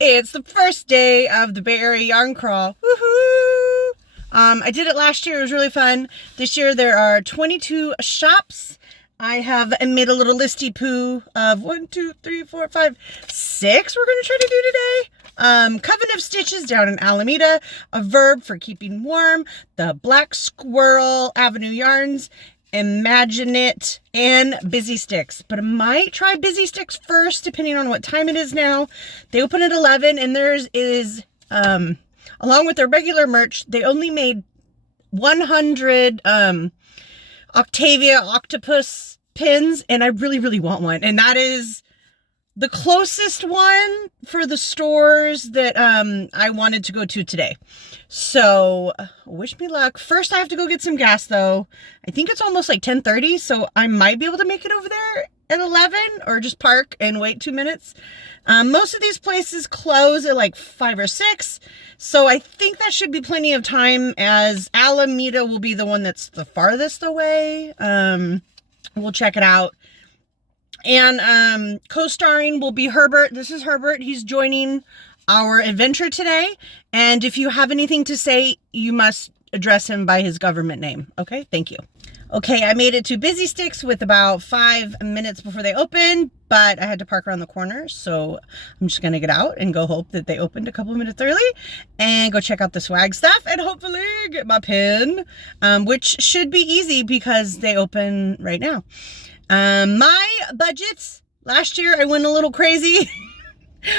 It's the first day of the Bay Area Yarn Crawl. Woohoo! I did it last year. It was really fun. This year there are 22 shops. I have made a little listy poo of 1, 2, 3, 4, 5, 6 we're going to try to do today. Coven of Stitches down in Alameda, a verb for keeping warm, the Black Squirrel Avenue Yarns, Imagine It, and Busy Sticks. But I might try Busy Sticks first, depending on what time it is now. They open at 11, and theirs is, along with their regular merch, they only made 100 Octavia octopus pins, and I really, really want one. And that is the closest one for the stores that I wanted to go to today. So wish me luck. First I have to go get some gas though. I think it's almost like 10:30, so I might be able to make it over there at 11 or just park and wait 2 minutes. Most of these places close at like 5 or 6, so I think that should be plenty of time, as Alameda will be the one that's the farthest away. We'll check it out. And co-starring will be Herbert. This is Herbert. He's joining our adventure today. And if you have anything to say, you must address him by his government name. Okay, thank you. Okay, I made it to Busy Sticks with about 5 minutes before they opened, but I had to park around the corner, so I'm just gonna get out and go hope that they opened a couple minutes early and go check out the swag stuff and hopefully get my pin, which should be easy because they open right now. My budgets, last year I went a little crazy.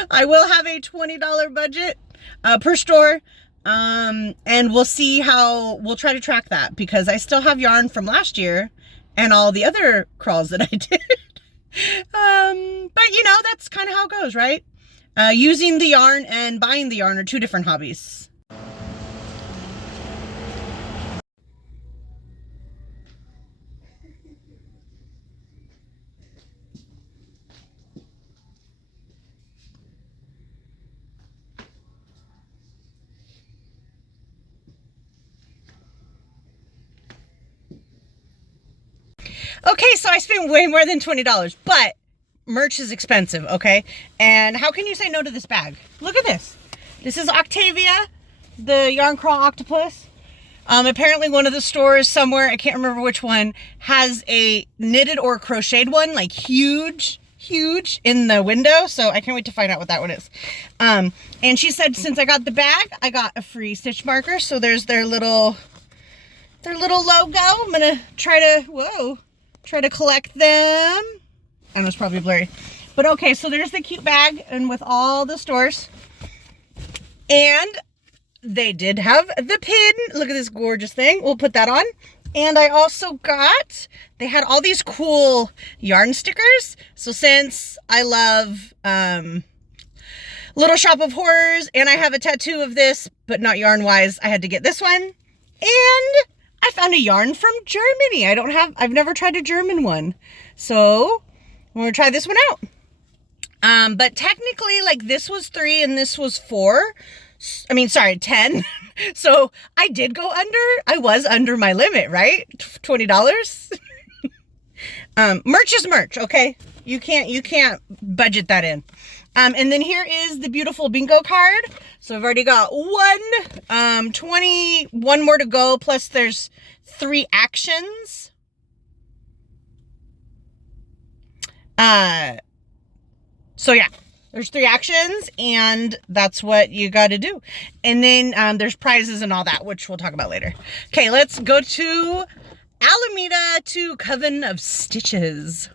I will have a $20 budget per store. And we'll see how, we'll try to track that because I still have yarn from last year and all the other crawls that I did. But you know, that's kind of how it goes, right? Using the yarn and buying the yarn are two different hobbies. Okay, so I spent way more than $20, but merch is expensive, okay? And how can you say no to this bag? Look at this. This is Octavia, the Yarn Crawl Octopus. Apparently one of the stores somewhere, I can't remember which one, has a knitted or crocheted one, like huge in the window. So I can't wait to find out what that one is. And she said since I got the bag, I got a free stitch marker. So there's their little logo. I'm gonna try to collect them. I know it's probably blurry, but okay, so there's the cute bag and with all the stores, and they did have the pin. Look at this gorgeous thing. We'll put that on. And I also got, they had all these cool yarn stickers. So since I love Little Shop of Horrors and I have a tattoo of this, but not yarn wise, I had to get this one. And I found a yarn from Germany. I've never tried a German one. So I'm gonna try this one out. But technically, like, this was 3 and this was 4. I mean, sorry, 10. So I did go under. I was under my limit, right? $20. Merch is merch, okay? You can't budget that in. And then here is the beautiful bingo card. So I've already got 21 more to go, plus there's 3 actions. So yeah, there's 3 actions, and that's what you got to do. And then there's prizes and all that, which we'll talk about later. Okay, let's go to Alameda to Coven of Stitches.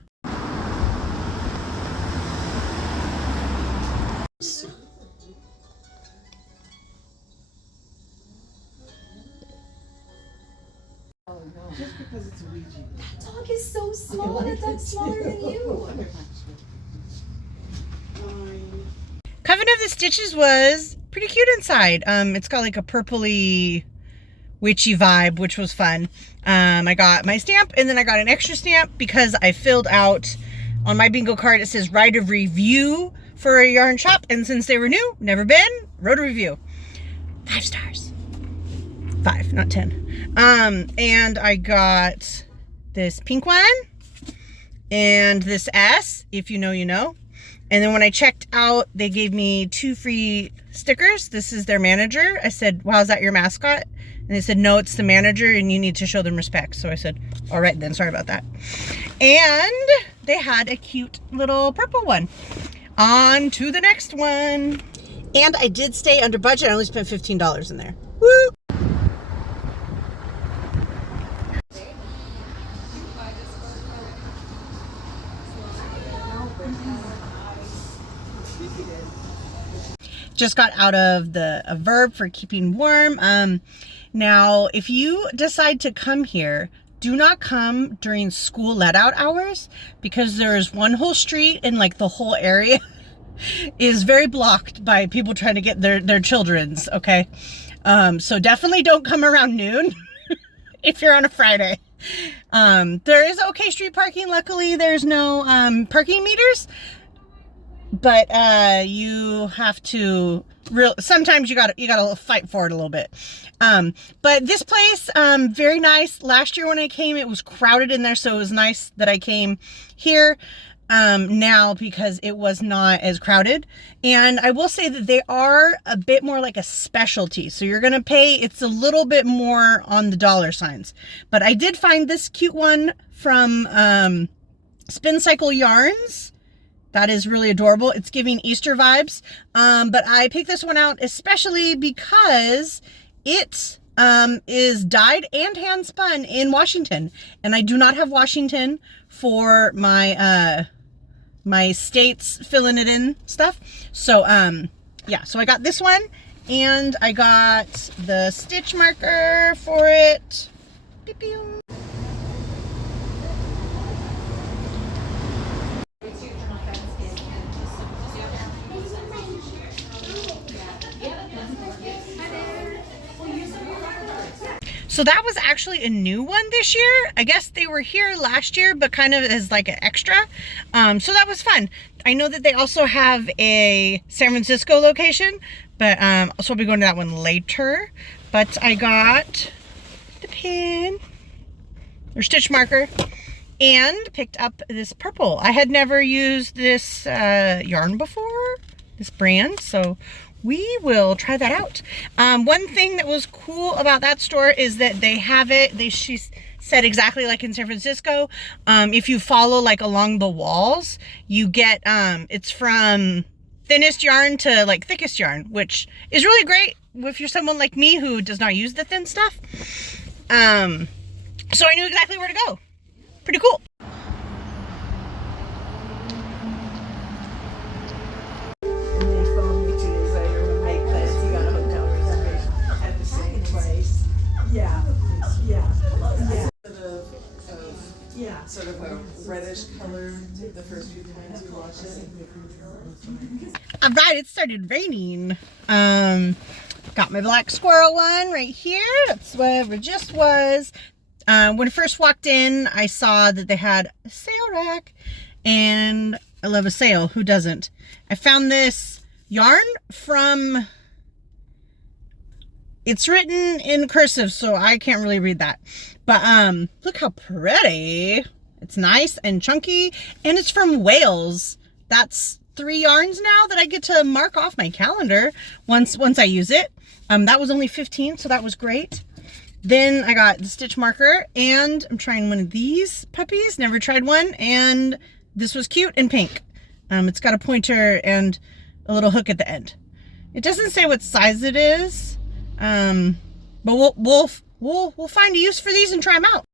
Just because it's a Ouija. That dog is so small. That dog's smaller than you. Coven of the Stitches was pretty cute inside. It's got like a purpley witchy vibe, which was fun. I got my stamp, and then I got an extra stamp because I filled out on my bingo card. It says write a review for a yarn shop, and since they were new, never been, wrote a review. 5 stars. 5, not 10. And I got this pink one and this S, if you know, you know. And then when I checked out, they gave me 2 free stickers. This is their manager. I said, wow, is that your mascot? And they said, no, it's the manager and you need to show them respect. So I said, all right then, sorry about that. And they had a cute little purple one. On to the next one. And I did stay under budget. I only spent $15 in there. Woo! Just got out of a verb for keeping warm. Now, if you decide to come here, do not come during school let-out hours, because there's one whole street and like the whole area is very blocked by people trying to get their children's, okay? So definitely don't come around noon if you're on a Friday. There is okay street parking. Luckily, there's no parking meters. But you have to sometimes you gotta fight for it a little bit. But this place, very nice. Last year when I came, it was crowded in there, so it was nice that I came here now because it was not as crowded. And I will say that they are a bit more like a specialty, so you're gonna pay, it's a little bit more on the dollar signs. But I did find this cute one from Spin Cycle Yarns. That is really adorable. It's giving Easter vibes. But I picked this one out especially because it is dyed and hand spun in Washington. And I do not have Washington for my my states filling it in stuff. So yeah, so I got this one and I got the stitch marker for it. Beep, beep. So that was actually a new one this year. I guess they were here last year, but kind of as like an extra. So that was fun. I know that they also have a San Francisco location, but so I'll be going to that one later. But I got the pin or stitch marker and picked up this purple. I had never used this yarn before, this brand, so we will try that out. One thing that was cool about that store is that they have it, she said exactly like in San Francisco. If you follow like along the walls, you get, it's from thinnest yarn to like thickest yarn, which is really great if you're someone like me who does not use the thin stuff. So I knew exactly where to go. Pretty cool. Yeah, sort of a reddish color the first few times you wash it. All right, it started raining. Got my black squirrel one right here. That's whatever it just was. When I first walked in, I saw that they had a sale rack, and I love a sale. Who doesn't? I found this yarn from, it's written in cursive, so I can't really read that. But look how pretty. It's nice and chunky, and it's from Wales. That's 3 yarns now that I get to mark off my calendar once I use it. That was only 15, so that was great. Then I got the stitch marker, and I'm trying one of these puppies. Never tried one, and this was cute and pink. It's got a pointer and a little hook at the end. It doesn't say what size it is, but we'll find a use for these and try them out.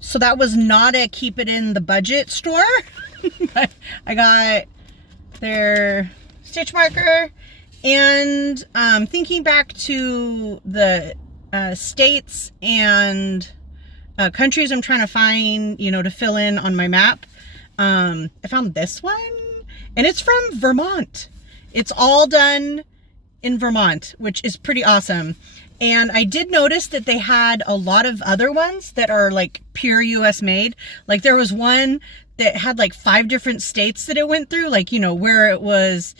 So that was not a keep it in the budget store. But I got their stitch marker, and thinking back to the states and countries I'm trying to find, you know, to fill in on my map, I found this one, and it's from Vermont. It's all done in Vermont, which is pretty awesome. And I did notice that they had a lot of other ones that are like pure US made. Like there was one that had like 5 different states that it went through, like, you know, where it was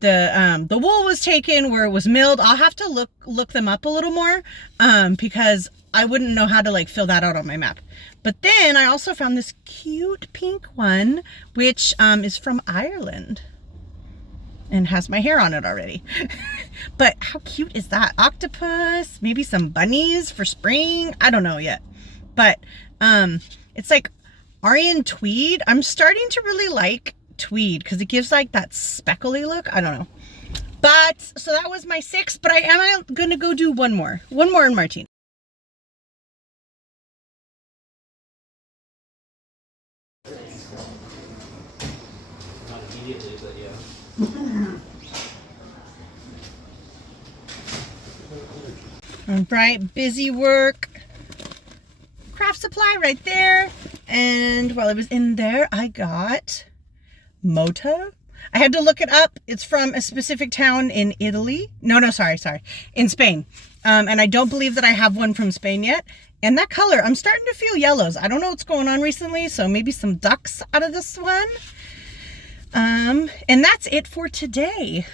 the wool was taken where it was milled. I'll have to look them up a little more because I wouldn't know how to like fill that out on my map. But then I also found this cute pink one, which is from Ireland and has my hair on it already. But how cute is that? Octopus, maybe some bunnies for spring. I don't know yet. But it's like Aryan tweed. I'm starting to really like tweed because it gives like that speckly look. I don't know. But so that was my 6, but I am going to go do one more in Martine. Not immediately, but yeah. All right, busy work. Craft supply right there. And while I was in there, I got Mota. I had to look it up. It's from a specific town in Italy. No, sorry. In Spain. And I don't believe that I have one from Spain yet. And that color, I'm starting to feel yellows. I don't know what's going on recently, so maybe some ducks out of this one. And that's it for today.